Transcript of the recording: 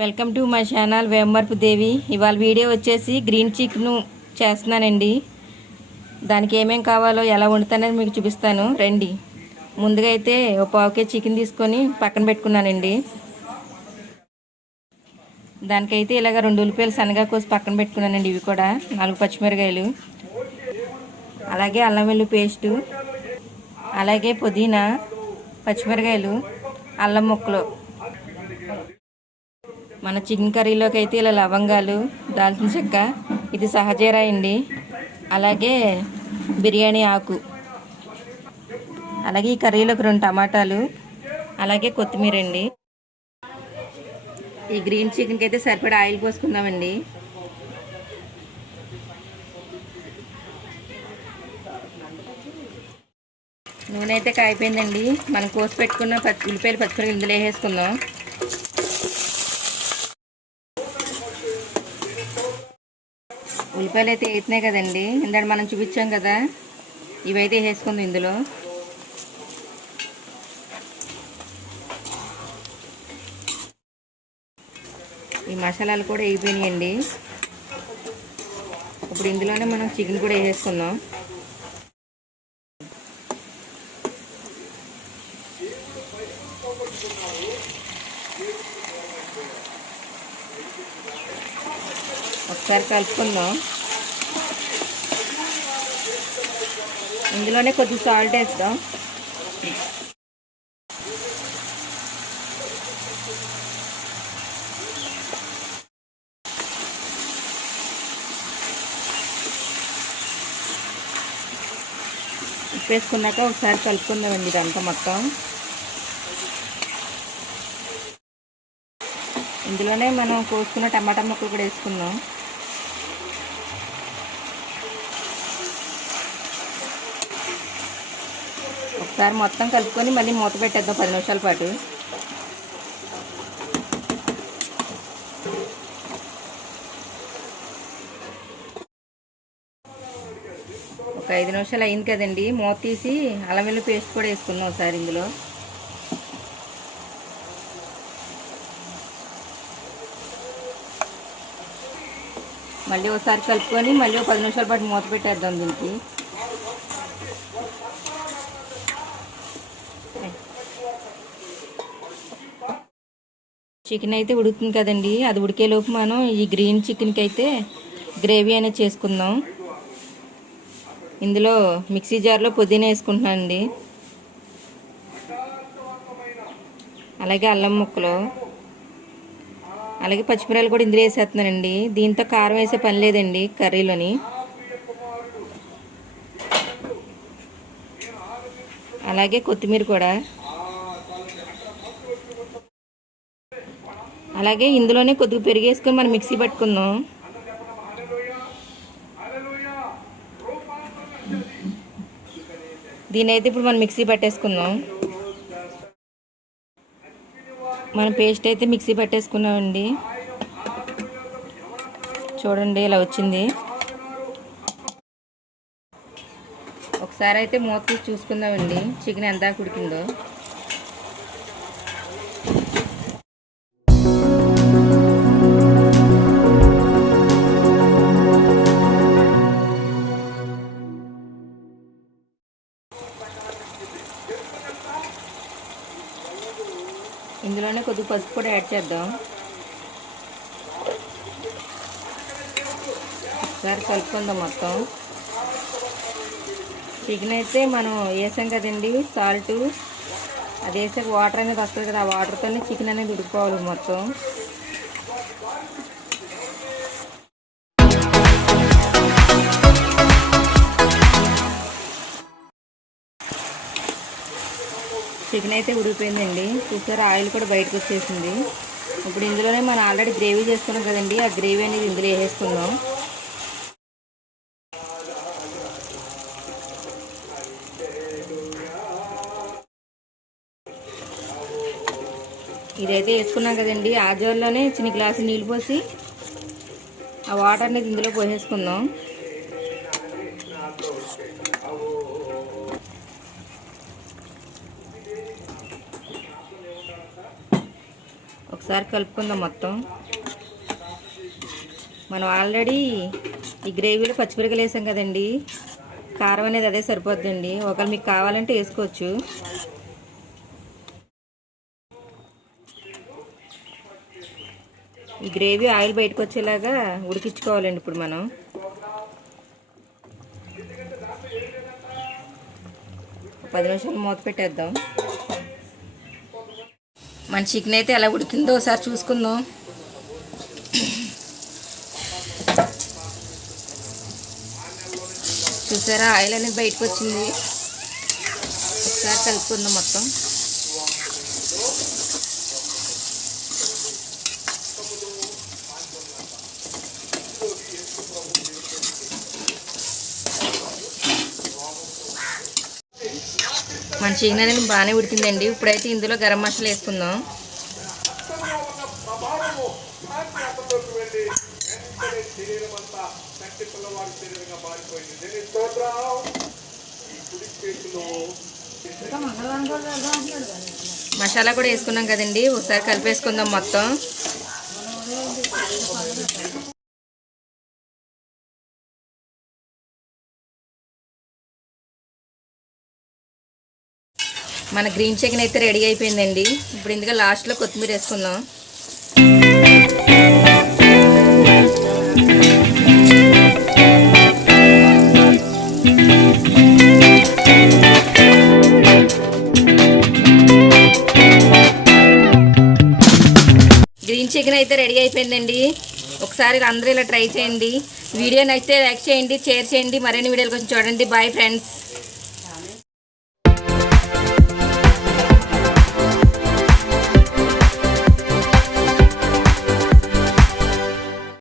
Welcome to my channel Vemarpu దేవి. ఇవాళ video వచ్చేసి green chicken చేస్తున్నానండి. దానికి ఏమేం కావాలో ఎలా వండుతానని మీకు చూపిస్తాను రండి. ముందుగా అయితే ఒక పావు కేజీ చికెన్ తీసుకొని పక్కన పెట్టుకున్నానండి. దానికైతే ఇలాగ 2 ఉల్లిపాయలు సన్నగా కోసి పక్కన పెట్టుకున్నానండి. ఇవి కూడా 4 పచ్చిమిరకాయలు, అలాగే అల్లం వెల్లుల్లి పేస్టు, అలాగే పుదీనా, పచ్చిమిరకాయలు, అల్లం ముక్కలు. మన చికెన్ కర్రీలోకి అయితే ఇలా లవంగాలు, దాల్చిన చెక్క, ఇది సహజీరా అండి, అలాగే బిర్యానీ ఆకు, అలాగే ఈ కర్రీలోకి 2 టమాటాలు, అలాగే కొత్తిమీర అండి. ఈ గ్రీన్ చికెన్కి అయితే సరిపడా ఆయిల్ పోసుకుందామండి. నూనె అయితే కాయిపోయిందండి. మనం కోసి పెట్టుకున్న ఉల్లిపాయలు పచ్చిమిరపకాయలు ఇందులో వేసేసుకుందాం. ఉల్లిపాయలు అయితే వేస్తున్నాయి కదండి, ఇందాక మనం చూపించాం కదా, ఇవైతే వేసుకుందాం ఇందులో. ఈ మసాలాలు కూడా వేగిపోయినాయండి. ఇప్పుడు ఇందులోనే మనం చికెన్ కూడా వేసేసుకుందాం. ఒకసారి కలుపుకుందాం. ఇందులోనే కొద్దిగా సాల్ట్ వేస్తాం. ఉప్పు వేసుకున్నాక ఒకసారి కలుపుకుందామండి ఇదంతా మొత్తం. ఇందులోనే మనం కోసుకున్న టమాటా ముక్కలు కూడా వేసుకుందాం. ఒకసారి మొత్తం కలుపుకొని మళ్ళీ మూత పెట్టేద్దాం 10 నిమిషాల పాటు. ఒక 5 నిమిషాలు అయింది కదండి, మూత తీసి అల్లం వెల్లుల్లి పేస్ట్ కూడా వేసుకుందాం ఒకసారి ఇందులో. మళ్ళీ ఒకసారి కలుపుకొని మళ్ళీ 10 నిమిషాల పాటు మూత పెట్టేద్దాం దీనికి. చికెన్ అయితే ఉడుకుతుంది కదండి, అది ఉడికేలోపు మనం ఈ గ్రీన్ చికెన్కి అయితే గ్రేవీ అనేది చేసుకుందాం. ఇందులో మిక్సీ జార్లో పుదీనా వేసుకుంటున్నానండి, అలాగే అల్లం ముక్కలు, అలాగే పచ్చిమిరపకాయలు కూడా ఇందులో వేసేస్తున్నానండి. దీంతో కారం వేసే పని లేదండి కర్రీలోని. అలాగే కొత్తిమీర కూడా, అలాగే ఇందులోనే కొద్దిగా పెరుగు వేసుకొని మనం మిక్సీ పట్టుకుందాం. దీని అయితే ఇప్పుడు మనం మిక్సీ పట్టేసుకుందాం. మన పేస్ట్ అయితే మిక్సీ పట్టేసుకున్నామండి. చూడండి ఇలా వచ్చింది. ఒకసారి అయితే మూత తీసి చూసుకుందామండి చికెన్ ఎంత ఉడికిందో. ఇందులోనే కొద్దిగా పసుపు కూడా యాడ్ చేద్దాం. ఒకసారి కలుపుకుందాం మొత్తం. చికెన్ అయితే మనం వేసాం కదండి సాల్ట్, అది వేసాక వాటర్ అనేది వస్తుంది కదా, ఆ వాటర్తోనే చికెన్ అనేది ఉడికిపోవాలి మొత్తం. చికెన్ అయితే ఉడికిపోయిందండి, చూసారా ఆయిల్ కూడా బయటకు వచ్చేసింది. ఇప్పుడు ఇందులోనే మనం ఆల్రెడీ గ్రేవీ చేసుకున్నాం కదండి, ఆ గ్రేవీ అనేది ఇందులో వేసేసుకుందాం. ఇదైతే వేసుకున్నాం కదండి, ఆ జార్లోనే చిన్న గ్లాసు నీళ్ళు పోసి ఆ వాటర్ అనేది ఇందులో పోసేసుకుందాం. ఒకసారి కలుపుకుందాం మొత్తం. మనం ఆల్రెడీ ఈ గ్రేవీలో పచ్చిమిరపకాయలు వేసాం కదండి, కారం అనేది అదే సరిపోద్దండి. ఒకవేళ మీకు కావాలంటే వేసుకోవచ్చు. ఈ గ్రేవీ ఆయిల్ బయటకు వచ్చేలాగా ఉడికించుకోవాలండి. ఇప్పుడు మనం ఒక 10 నిమిషాలు మూత పెట్టేద్దాం. మన చికెన్ అయితే ఎలా ఉడికిందో ఒకసారి చూసుకుందాం. చూసారా, ఆయిల్ అనేది బయటకు వచ్చింది. ఒకసారి కలుపుకుందాం మొత్తం. మన చికెన్ అనేది బాగానే ఉడికిందండి. ఇప్పుడైతే ఇందులో గరం మసాలా వేసుకుందాం. మసాలా కూడా వేసుకున్నాం కదండి, ఒకసారి కలిపేసుకుందాం మొత్తం. మన గ్రీన్ చికెన్ అయితే రెడీ అయిపోయిందండి. ఇప్పుడు ఇందులో లాస్ట్లో కొత్తిమీర వేసుకుందాం. గ్రీన్ చికెన్ అయితే రెడీ అయిపోయిందండి. ఒకసారి అందరూ ఇలా ట్రై చేయండి. వీడియోని అయితే లైక్ చేయండి, షేర్ చేయండి. మరిన్ని వీడియోల కోసం చూడండి. Bye friends.